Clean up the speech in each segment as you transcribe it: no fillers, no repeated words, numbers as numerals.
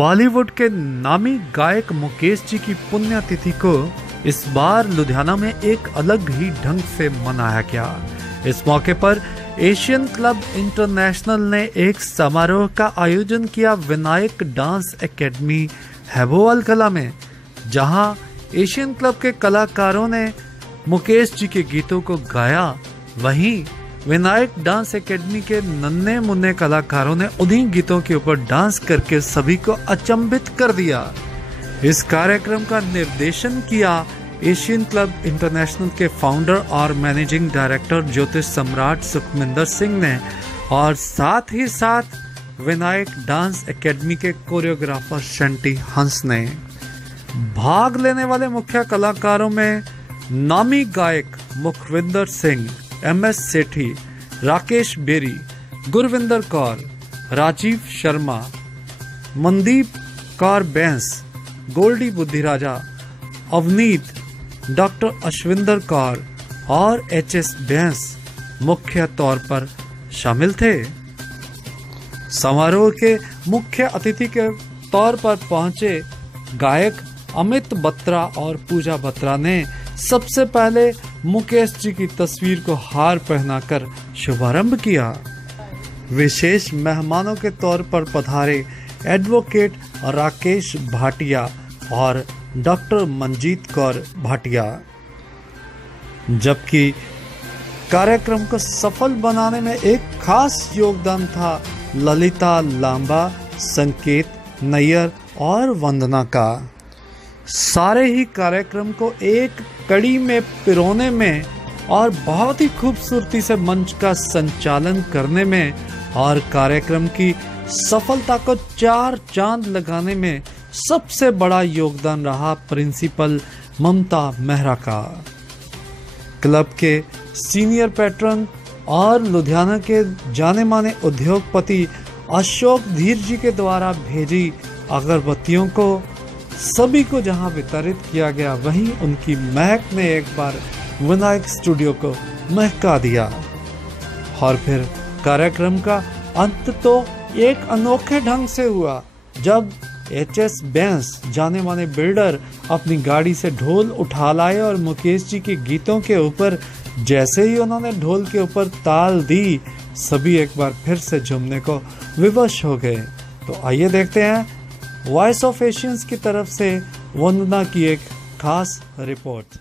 बॉलीवुड के नामी गायक मुकेश जी की पुण्यतिथि को इस बार लुधियाना में एक अलग ही ढंग से मनाया गया। इस मौके पर एशियन क्लब इंटरनेशनल ने एक समारोह का आयोजन किया विनायक डांस एकेडमी हैबोवाल कला में, जहां एशियन क्लब के कलाकारों ने मुकेश जी के गीतों को गाया। वहीं विनायक डांस एकेडमी के नन्हे मुन्ने कलाकारों ने उन्हीं गीतों के ऊपर डांस करके सभी को अचंभित कर दिया। इस कार्यक्रम का निर्देशन किया एशियन क्लब इंटरनेशनल के फाउंडर और मैनेजिंग डायरेक्टर ज्योतिष सम्राट सुखमिंदर सिंह ने, और साथ ही साथ विनायक डांस एकेडमी के कोरियोग्राफर शंटी हंस ने। भाग लेने वाले मुख्य कलाकारों में नामी गायक मुखविंदर सिंह, MS सेठी, राकेश बेरी, गुरविंदर कौर, राजीव शर्मा, मनदीप कौर बैंस, गोल्डी बुद्धिराजा, अवनीत, डॉक्टर अश्विंदर कौर और HS बैंस मुख्य तौर पर शामिल थे। समारोह के मुख्य अतिथि के तौर पर पहुंचे गायक अमित बत्रा और पूजा बत्रा ने सबसे पहले मुकेश जी की तस्वीर को हार पहनाकर शुभारंभ किया। विशेष मेहमानों के तौर पर पधारे एडवोकेट राकेश भाटिया और डॉक्टर मंजीत कौर भाटिया। जबकि कार्यक्रम को सफल बनाने में एक खास योगदान था ललिता लांबा, संकेत नैयर और वंदना का। सारे ही कार्यक्रम को एक कड़ी में पिरोने में और बहुत ही खूबसूरती से मंच का संचालन करने में और कार्यक्रम की सफलता को चार चांद लगाने में सबसे बड़ा योगदान रहा प्रिंसिपल ममता मेहरा का। क्लब के सीनियर पैट्रन और लुधियाना के जाने माने उद्योगपति अशोक धीर जी के द्वारा भेजी अगरबत्तियों को सभी को जहां वितरित किया गया, वहीं उनकी महक ने एक बार विनायक स्टूडियो को महका दिया। और फिर कार्यक्रम का अंत तो एक अनोखे ढंग से हुआ जब HS बैंस जाने माने बिल्डर अपनी गाड़ी से ढोल उठा लाए और मुकेश जी के गीतों के ऊपर जैसे ही उन्होंने ढोल के ऊपर ताल दी, सभी एक बार फिर से झूमने को विवश हो गए। तो आइए देखते हैं वॉइस ऑफ एशियंस की तरफ से वंदना की एक खास रिपोर्ट।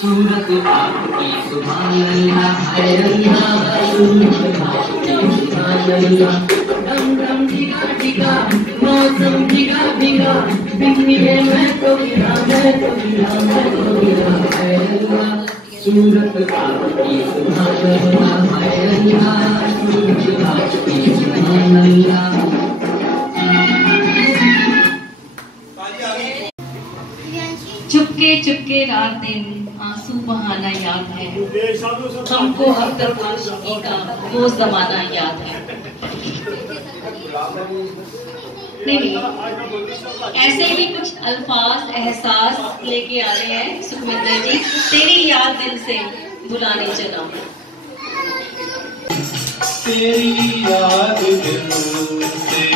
सूरत आपकी सुभान अल्लाह है अल्लाह, सूरत आपकी सुभान अल्लाह। दम दम भिगा भिगा मौसम भिगा भिगा, बिजली है मैं तो गिरा, मैं तो गिरा, मैं तो गिरा है अल्लाह, सूरत आपकी सुभान अल्लाह है अल्लाह, सूरत आपकी सुभान अल्लाह। चुपके चुपके रात दिन आंसू बहाना याद है, हमको हर तरफ का वो जमाना याद है। नहीं, ऐसे ही कुछ अल्फाज एहसास लेके आ रहे हैं सुखविंदर जी, तेरी याद दिल से बुलाने चला। तेरी याद दिल से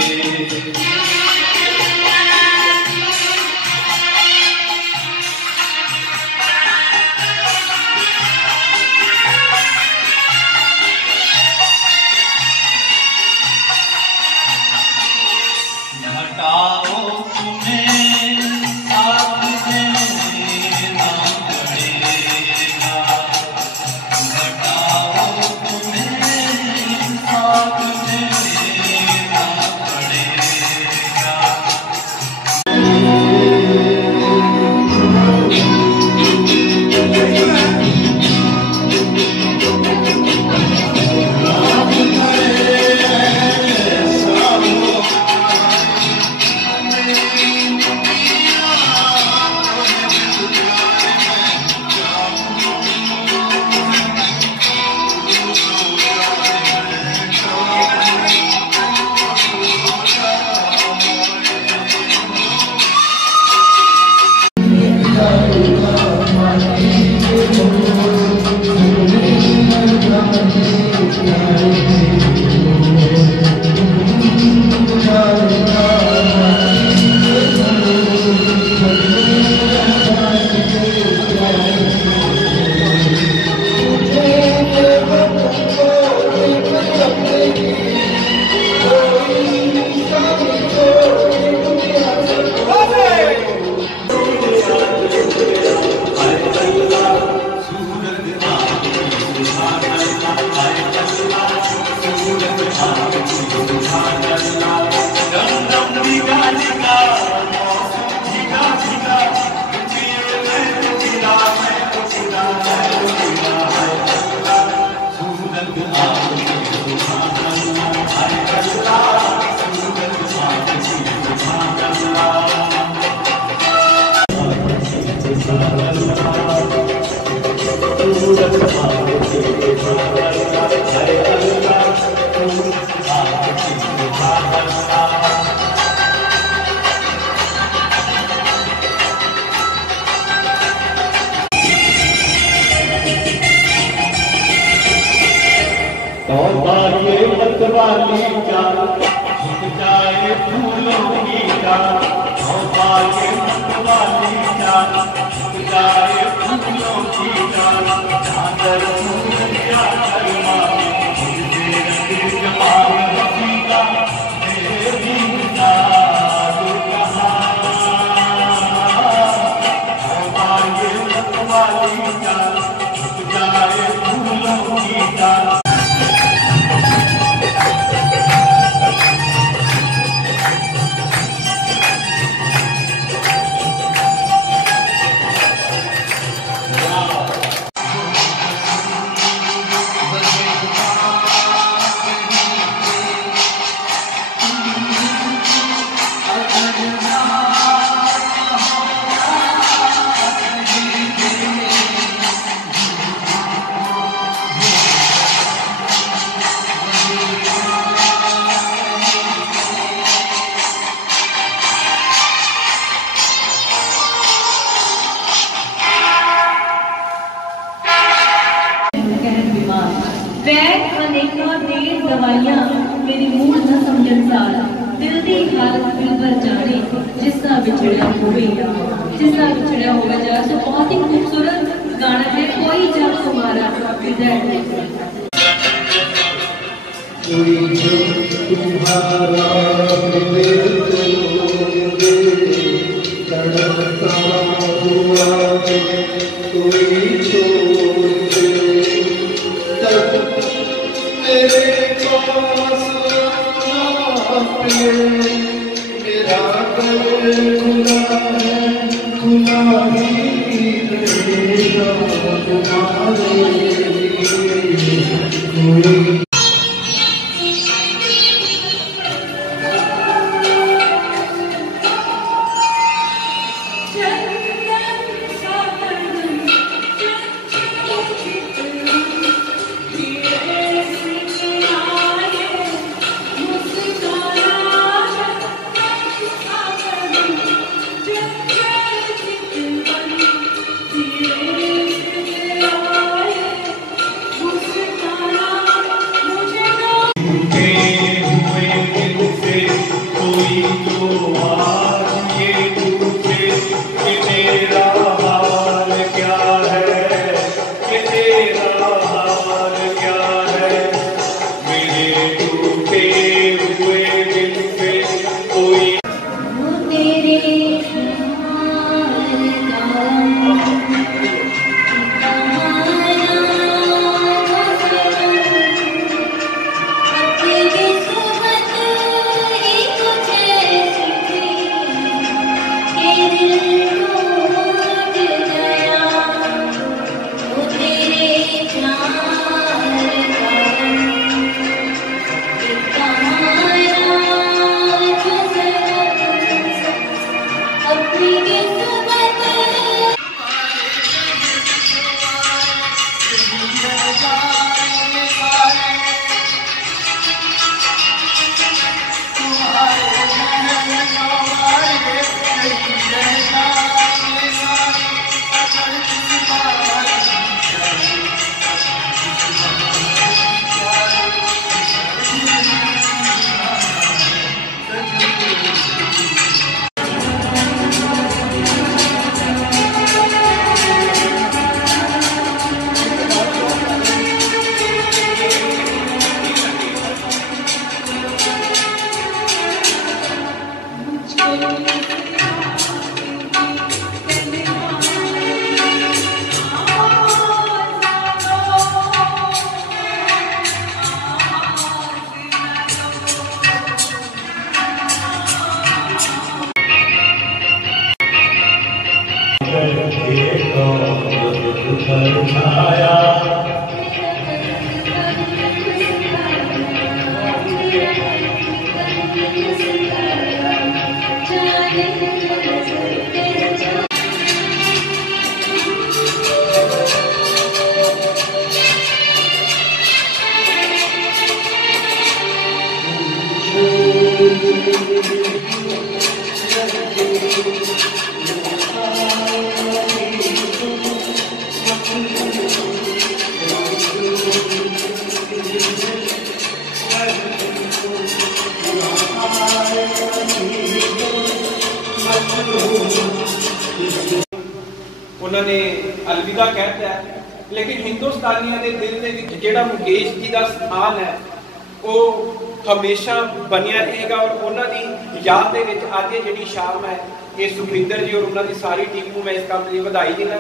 वाली चाल झुक जाए फूलों की चाल, भोपाल के मत वाली चाल झुक जाए फूलों की चाल, चादर फूल क्या करना मुझे रंग जमाल हसीना तेरी चाल कहाँ। भोपाल के मत वाली चाल झुक जाए फूलों की चाल। दवाइयां मेरी मूल न समझन सार दिल दी हालत दिल भर जाने जिसका बिछड़िया होवे जा। तो बहुत ही खूबसूरत गाना है कोई जब तुम्हारा हृदय कोई जो तुम्हारा हृदय तड़पता हुआ कोई छोड़ दे तब मेरे पास मेरा दिल खुला है, खुला ही रहेगा तुम्हारे लिए। कोई उन्होंने अलविदा कहता है। लेकिन हिंदुस्तानियों के दिल के विच जिहड़ा मुकेश जी का स्थान है वो हमेशा बनिया रहेगा। और उन्होंने याद के विच अज जिहड़ी शाम है ये सुखविंदर जी और उन्होंने सारी टीम को मैं इस काम के लिए बधाई देना।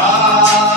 Ah